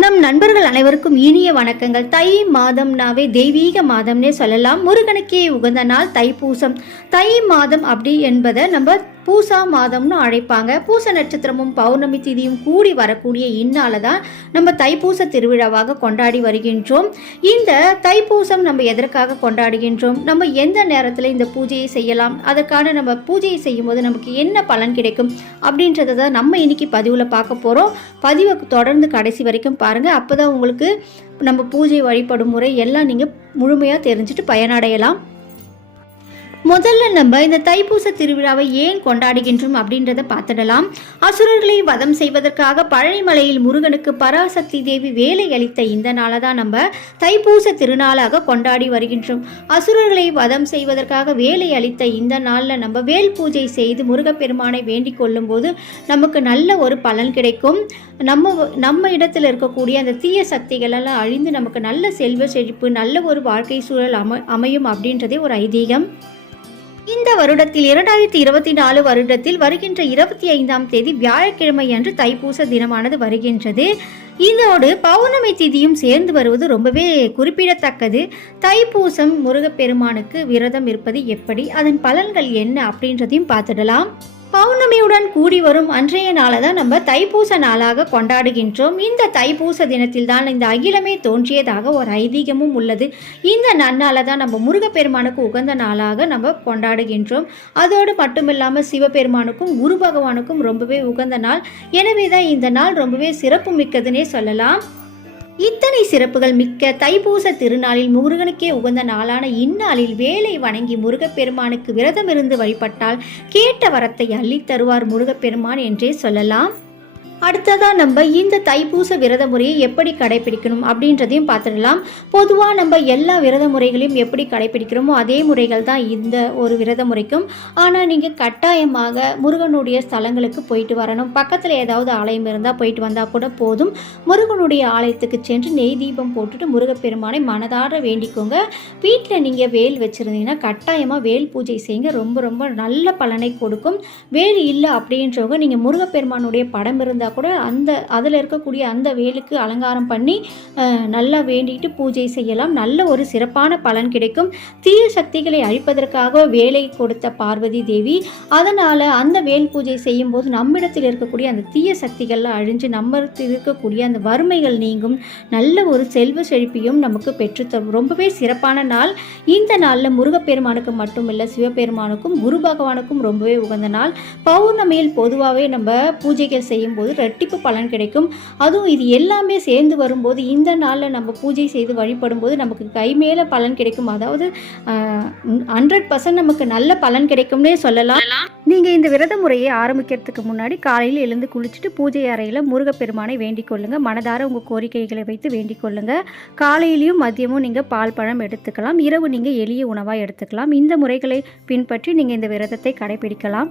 நம் நண்பர்கள் அனைவருக்கும் இனிய வணக்கங்கள். தை மாதம்னாவே தெய்வீக மாதம்னே சொல்லலாம். முருகனுக்கே உகந்த நாள் தைப்பூசம். தை மாதம் அப்படி என்பதை நம்ம பூசா மாதம்னு அழைப்பாங்க. பூச நட்சத்திரமும் பௌர்ணமி திதியும் கூடி வரக்கூடிய இந்நாளை தான் நம்ம தைப்பூச திருவிழாவாக கொண்டாடி வருகின்றோம். இந்த தைப்பூசம் நம்ம எதற்காக கொண்டாடுகின்றோம், நம்ம எந்த நேரத்தில் இந்த பூஜையை செய்யலாம், அதற்கான நம்ம பூஜையை செய்யும் போது நமக்கு என்ன பலன் கிடைக்கும் அப்படின்றத தான் நம்ம இன்னைக்கு பதிவில் பார்க்க போகிறோம். பதிவை தொடர்ந்து கடைசி வரைக்கும் பாருங்கள். அப்போ தான் உங்களுக்கு நம்ம பூஜை வழிபடும் முறை எல்லாம் நீங்கள் முழுமையாக தெரிஞ்சுட்டு பயனடையலாம். முதல்ல நம்ம இந்த தைப்பூச திருவிழாவை ஏன் கொண்டாடுகின்றோம் அப்படின்றத பார்த்துடலாம். அசுரர்களை வதம் செய்வதற்காக பழனிமலையில் முருகனுக்கு பராசக்தி தேவி வேலை அளித்த இந்த நாளை தான் நம்ம தைப்பூச திருநாளாக கொண்டாடி வருகின்றோம். அசுரர்களை வதம் செய்வதற்காக வேலை அளித்த இந்த நாளில் நம்ம வேல் பூஜை செய்து முருகப்பெருமானை வேண்டிக் கொள்ளும் போது நமக்கு நல்ல ஒரு பலன் கிடைக்கும். நம்ம இடத்துல இருக்கக்கூடிய அந்த தீய சக்திகள் எல்லாம் அழிந்து நமக்கு நல்ல செல்வ செழிப்பு, நல்ல ஒரு வாழ்க்கை சூழல் அமையும் அப்படின்றதே ஒரு ஐதீகம். இந்த வருடத்தில் 2024 வருடத்தில் வருகின்ற 25ஆம் தேதி வியாழக்கிழமை அன்று தைப்பூச தினமானது வருகின்றது. இதோடு பௌர்ணமி திதியும் சேர்ந்து வருவது ரொம்பவே குறிப்பிடத்தக்கது. தைப்பூசம் முருகப்பெருமானுக்கு விரதம் இருப்பது எப்படி, அதன் பலன்கள் என்ன அப்படின்றதையும் பார்த்துடலாம். பௌர்ணமியுடன் கூடி வரும் அன்றைய நாளை தான் நம்ம தைப்பூச நாளாக கொண்டாடுகின்றோம். இந்த தைப்பூச தினத்தில் தான் இந்த அகிலமே தோன்றியதாக ஒரு ஐதீகமும் உள்ளது. இந்த நன்னாளை தான் நம்ம முருகப்பெருமானுக்கு உகந்த நாளாக நம்ம கொண்டாடுகின்றோம். அதோடு மட்டுமில்லாமல் சிவபெருமானுக்கும் குரு பகவானுக்கும் ரொம்பவே உகந்த நாள். எனவே தான் இந்த நாள் ரொம்பவே சிறப்பு மிக்கதுன்னே சொல்லலாம். இத்தனை சிறப்புகள் மிக்க தைப்பூச திருநாளில் முருகனுக்கே உகந்த நாளான இந்நாளில் வேலை வணங்கி முருகப்பெருமானுக்கு விரதமிருந்து வழிபட்டால் கேட்ட வரத்தை அள்ளித் தருவார் முருகப்பெருமான் என்றே சொல்லலாம். அடுத்ததாக நம்ம இந்த தைப்பூச விரத முறையை எப்படி கடைபிடிக்கணும் அப்படின்றதையும் பார்த்துடலாம். பொதுவாக நம்ம எல்லா விரத முறைகளையும் எப்படி கடைபிடிக்கிறோமோ அதே முறைகள் தான் இந்த ஒரு விரத முறைக்கும். ஆனால் நீங்கள் கட்டாயமாக முருகனுடைய ஸ்தலங்களுக்கு போயிட்டு வரணும். பக்கத்தில் ஏதாவது ஆலயம் இருந்தால் போயிட்டு வந்தால் கூட போதும். முருகனுடைய ஆலயத்துக்கு சென்று நெய் தீபம் போட்டுட்டு முருகப்பெருமானை மனதார வேண்டிக்கோங்க. வீட்டில் நீங்கள் வேல் வச்சுருந்தீங்கன்னா கட்டாயமாக வேல் பூஜை செய்யுங்க. ரொம்ப ரொம்ப நல்ல பலனை கொடுக்கும். வேல் இல்லை அப்படின்றவங்க நீங்கள் முருகப்பெருமானுடைய படம் இருந்தால் கூட அதில் இருக்கக்கூடிய அந்த வேலுக்கு அலங்காரம் பண்ணி நல்லா வேண்டிட்டு பூஜை செய்யலாம். நல்ல ஒரு சிறப்பான பலன் கிடைக்கும். தீய சக்திகளை அழிப்பதற்காக வேலை கொடுத்த பார்வதி தேவி, அதனால் அந்த வேல் பூஜை செய்யும் போது நம்மிடத்தில் இருக்கக்கூடிய அந்த தீய சக்திகள்லாம் அழிஞ்சு நம்மிடத்தில் இருக்கக்கூடிய அந்த வறுமைகள் நீங்கும். நல்ல ஒரு செல்வ செழிப்பையும் நமக்கு பெற்றுத்தரும். ரொம்பவே சிறப்பான நாள். இந்த நாளில் முருகப்பெருமானுக்கு மட்டுமில்லை, சிவபெருமானுக்கும் குரு பகவானுக்கும் ரொம்பவே உகந்த நாள். பௌர்ணமியில் பொதுவாகவே நம்ம பூஜைகள் செய்யும் போது ரெட்டிப்பு பலன் கிடைக்கும். அதுவும் இது எல்லாமே சேர்ந்து வரும்போது இந்த நாளில் நம்ம பூஜை செய்து வழிபடும் போது நமக்கு கை மேலே பலன் கிடைக்கும். அதாவது 100% நமக்கு நல்ல பலன் கிடைக்கும்னே சொல்லலாம். நீங்கள் இந்த விரத முறையை ஆரம்பிக்கிறதுக்கு முன்னாடி காலையில் எழுந்து குளிச்சுட்டு பூஜை அறையில் முருகப்பெருமானை வேண்டிக் கொள்ளுங்க. மனதார உங்கள் கோரிக்கைகளை வைத்து வேண்டிக் கொள்ளுங்க. காலையிலையும் மதியமும் நீங்கள் பால் பழம் எடுத்துக்கலாம். இரவு நீங்கள் எளிய உணவாக எடுத்துக்கலாம். இந்த முறைகளை பின்பற்றி நீங்கள் இந்த விரதத்தை கடைபிடிக்கலாம்.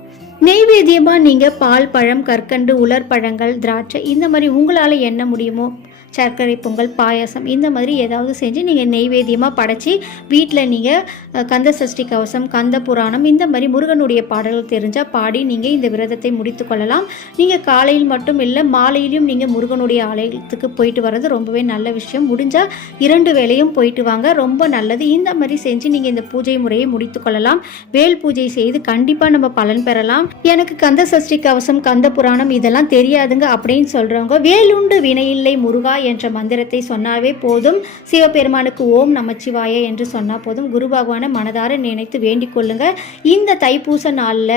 நெய்வேத்தியமாக நீங்கள் பால் பழம், கற்கண்டு, உலர் பழங்கள், திராட்சை இந்த மாதிரி உங்களால் என்ன முடியுமோ சர்க்கரை பொங்கல், பாயாசம் இந்த மாதிரி ஏதாவது செஞ்சு நீங்கள் நெய்வேத்தியமாக படைச்சி வீட்டில் நீங்கள் கந்த சஷ்டி கவசம், கந்த புராணம் இந்த மாதிரி முருகனுடைய பாடல்கள் தெரிஞ்சால் பாடி நீங்கள் இந்த விரதத்தை முடித்து கொள்ளலாம். நீங்கள் காலையில் மட்டும் இல்லை, மாலையிலும் நீங்கள் முருகனுடைய ஆலயத்துக்கு போயிட்டு வர்றது ரொம்பவே நல்ல விஷயம். முடிஞ்சால் 2 வேளையும் போயிட்டு வாங்க, ரொம்ப நல்லது. இந்த மாதிரி செஞ்சு நீங்கள் இந்த பூஜை முறையை முடித்து கொள்ளலாம். வேல் பூஜை செய்து கண்டிப்பாக நம்ம பலன் பெறலாம். எனக்கு கந்த சஷ்டி கவசம், கந்த புராணம் இதெல்லாம் தெரியாதுங்க அப்படின்னு சொல்கிறவங்க வேலுண்டு வினையில்லை முருகா என்ற மந்திரத்தை சொன்னாவே போதும். சிவபெருமானுக்கு ஓம் நமச்சிவாய என்று சொன்னால் போதும். குரு பகவானை மனதார நினைத்து வேண்டிக் கொள்ளுங்க. இந்த தைப்பூச நாளில்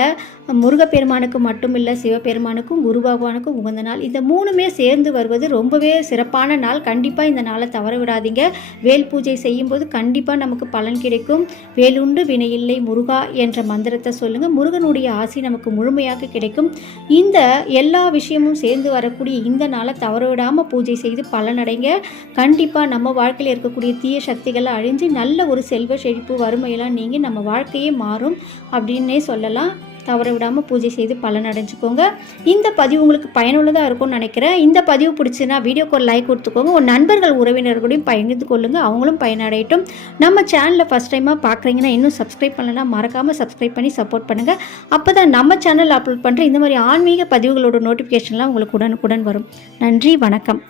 முருகப்பெருமானுக்கு மட்டுமில்லை, சிவபெருமானுக்கும் குரு பகவானுக்கும் உகந்த நாள். இந்த 3மே சேர்ந்து வருவது ரொம்பவே சிறப்பான நாள். கண்டிப்பாக இந்த நாளை தவற விடாதீங்க. வேல் பூஜை செய்யும் போது கண்டிப்பாக நமக்கு பலன் கிடைக்கும். வேலுண்டு வினையில்லை முருகா என்ற மந்திரத்தை சொல்லுங்கள். முருகனுடைய ஆசி நமக்கு முழுமையாக கிடைக்கும். இந்த எல்லா விஷயமும் சேர்ந்து வரக்கூடிய இந்த நாளை தவற விடாமல் பூஜை செய்து பலனடைங்க. கண்டிப்பாக நம்ம வாழ்க்கையில் இருக்கக்கூடிய தீய சக்திகளை அழிஞ்சு நல்ல ஒரு செல்வ செழிப்பு, வறுமையெல்லாம் நீங்கி நம்ம வாழ்க்கையே மாறும் அப்படின்னே சொல்லலாம். தவற விடாமல் பூஜை செய்து பலன் அடைஞ்சிக்கோங்க. இந்த பதிவு உங்களுக்கு பயனுள்ளதாக இருக்கும்னு நினைக்கிறேன். இந்த பதிவு பிடிச்சுன்னா வீடியோக்கு ஒரு லைக் கொடுத்துக்கோங்க. உங்கள் நண்பர்கள், உறவினர்களையும் பகிர்ந்து கொள்ளுங்கள். அவங்களும் பயனடையட்டும். நம்ம சேனலில் ஃபஸ்ட் டைமாக பார்க்குறீங்கன்னா இன்னும் சப்ஸ்கிரைப் பண்ணலாம், மறக்காமல் சப்ஸ்கிரைப் பண்ணி சப்போர்ட் பண்ணுங்கள். அப்போ தான் நம்ம சேனல் அப்லோட் பண்ணுற இந்த மாதிரி ஆன்மீக பதிவுகளோட நோட்டிஃபிகேஷன்லாம் உங்களுக்கு உடனுக்குடன் வரும். நன்றி, வணக்கம்.